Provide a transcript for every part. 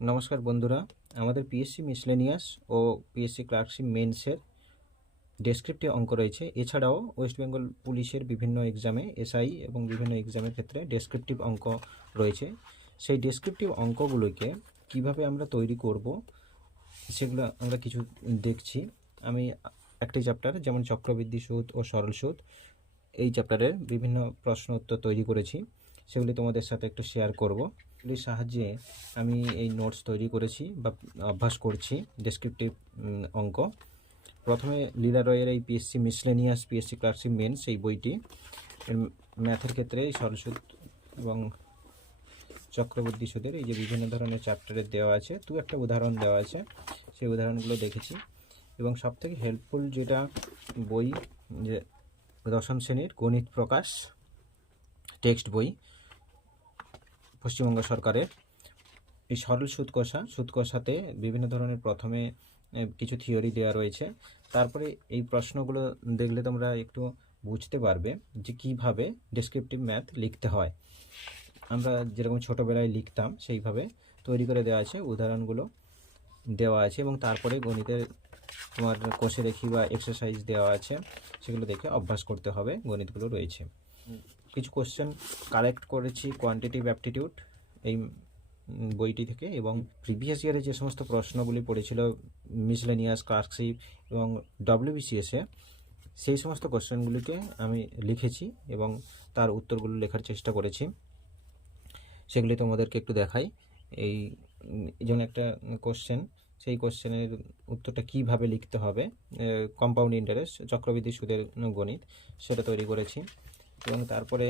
নমস্কার বন্ধুরা, আমাদের পিএসসি মিসলেনিয়াস ও পিএসসি ক্লার্কশিপ মেন্সের ডেসক্রিপটিভ অঙ্ক রয়েছে। এছাড়াও ওয়েস্ট বেঙ্গল পুলিশের বিভিন্ন এক্সামে এসআই এবং বিভিন্ন এক্সামের ক্ষেত্রে ডেসক্রিপটিভ অঙ্ক রয়েছে। সেই ডেসক্রিপটিভ অঙ্কগুলোকে কিভাবে আমরা তৈরি করব সেগুলো আমরা কিছু দেখছি। আমি একটি চ্যাপ্টার যেমন চক্রবৃদ্ধি সুদ ও সরল সুদ, এই চ্যাপ্টারের বিভিন্ন প্রশ্ন উত্তর তৈরি করেছি, সেগুলি তোমাদের সাথে একটু শেয়ার করব। এগুলির সাহায্যে আমি এই নোটস তৈরি করেছি বা অভ্যাস করছি ডেসক্রিপটিভ অঙ্ক। প্রথমে লীলা রয়ের এই PSC miscellaneous PSC clerkship men's এই বইটি, ম্যাথের ক্ষেত্রে সরল সুদ এবং চক্রবৃদ্ধি সুদের এই যে বিভিন্ন ধরনের চ্যাপ্টারের দেওয়া আছে, একটা উদাহরণ দেওয়া আছে, সেই উদাহরণগুলো দেখেছি। এবং সবথেকে হেল্পফুল যেটা বই, যে দশম শ্রেণীর গণিত প্রকাশ টেক্সট বই পশ্চিমবঙ্গ সরকারের, এই সরল সুদ কষাতে বিভিন্ন ধরনের প্রথমে কিছু থিওরি দেওয়া রয়েছে। তারপরে এই প্রশ্নগুলো দেখলে তোমরা একটু বুঝতে পারবে যে কিভাবে ডেসক্রিপটিভ ম্যাথ লিখতে হয়। আমরা যেরকম ছোটোবেলায় লিখতাম সেইভাবে তৈরি করে দেওয়া আছে, উদাহরণগুলো দেওয়া আছে এবং তারপরে গণিতের তোমার কোষে দেখি বা এক্সারসাইজ দেওয়া আছে, সেগুলো দেখে অভ্যাস করতে হবে। গণিতগুলো রয়েছে, কিছু কোশ্চেন কালেক্ট করেছি কোয়ান্টিটিভ অ্যাপটিটিউড এই বইটি থেকে, এবং প্রিভিয়াস ইয়ারে যে সমস্ত প্রশ্নগুলি পড়েছিল মিসলেনিয়াস, ক্লার্কশিপ এবং ডব্লিউবিসিএসে, সেই সমস্ত কোশ্চেনগুলিকে আমি লিখেছি এবং তার উত্তরগুলো লেখার চেষ্টা করেছি। সেগুলি তোমাদেরকে একটু দেখাই। এই যেমন একটা কোশ্চেন, সেই কোশ্চেনের উত্তরটা কিভাবে লিখতে হবে, কম্পাউন্ড ইন্টারেস্ট চক্রবৃদ্ধি সুদের গণিত, সেটা তৈরি করেছি। এবং তারপরে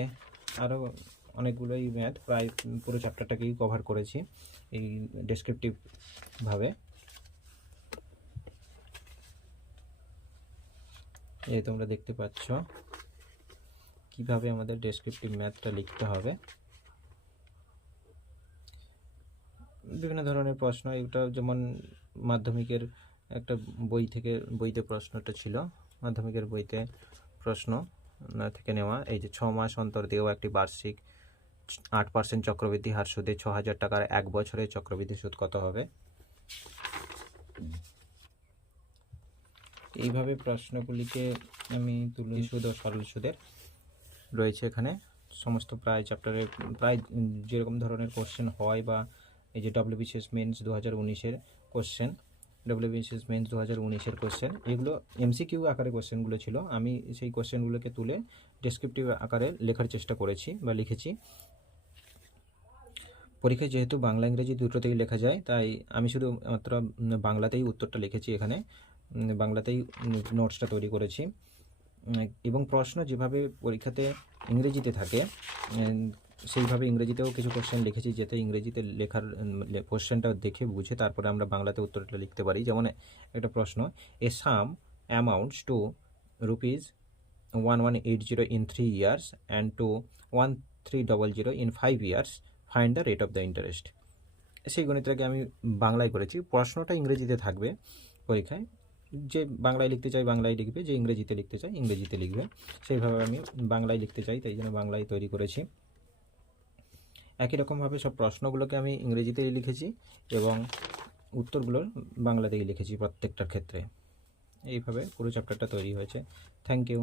আরও অনেকগুলোই ম্যাথ, প্রায় পুরো চ্যাপ্টারটাকেই কভার করেছি এই ডেসক্রিপটিভভাবে। এই তোমরা দেখতে পাচ্ছ কিভাবে আমাদের ডেসক্রিপটিভ ম্যাথটা লিখতে হবে। বিভিন্ন ধরনের প্রশ্ন, এটা যেমন মাধ্যমিকের একটা বইতে প্রশ্নটা ছিল, মাধ্যমিকের বইতে প্রশ্ন থেকে নেওয়া। এই যে 6 মাস অন্তর দেওয়া একটি বার্ষিক 8% চক্রবৃদ্ধি হার সুদে 6,000 টাকার 1 বছরে চক্রবৃদ্ধি সুদ কত হবে। এইভাবে প্রশ্নগুলিকে আমি তুলি। সুদ ও সরল সুদের রয়েছে এখানে সমস্ত প্রায় চ্যাপ্টারে, প্রায় যেরকম ধরনের কোশ্চেন হয়, বা এই যে ডব্লিউবিসিএস মেন্স 2019-এর কোশ্চেন, ডব্লিউবিসিএস মেন্স 2019-এর কোশ্চেন, এগুলো এমসিকিউ আকারে কোশ্চেনগুলো ছিল। আমি সেই কোশ্চেনগুলোকে তুলে ডেসক্রিপটিভ আকারে লেখার চেষ্টা করেছি বা লিখেছি। পরীক্ষায় যেহেতু বাংলা ইংরেজি দুটোতেই লেখা যায়, তাই আমি শুধু মাত্র বাংলাতেই উত্তরটা লিখেছি। এখানে বাংলাতেই নোটসটা তৈরি করেছি। এবং প্রশ্ন যেভাবে পরীক্ষাতে ইংরেজিতে থাকে, সেইভাবে ইংরেজিতেও কিছু কোশ্চেন লিখেছি, যাতে ইংরেজিতে লেখার কোশ্চেনটা দেখে বুঝে তারপরে আমরা বাংলাতে উত্তরটা লিখতে পারি। যেমন একটা প্রশ্ন, এ সাম amounts two ₹1180 in 3 years and to 1300 in 5 years, find the rate of the interest. সেই গণিতটাকে আমি বাংলায় করেছি, প্রশ্নটা ইংরেজিতে থাকবে। পরীক্ষায় যে বাংলায় লিখতে চাই বাংলায় লিখবে, যে ইংরেজিতে লিখতে চাই ইংরেজিতে লিখবে। সেইভাবে আমি বাংলায় লিখতে চাই, তাই জন্য বাংলায় তৈরি করেছি। একই রকমভাবে সব প্রশ্নগুলোকে আমি ইংরেজিতেই লিখেছি এবং উত্তরগুলো বাংলাতেই লিখেছি প্রত্যেকটার ক্ষেত্রে। এইভাবে পুরো চ্যাপ্টারটা তৈরি হয়েছে। Thank you.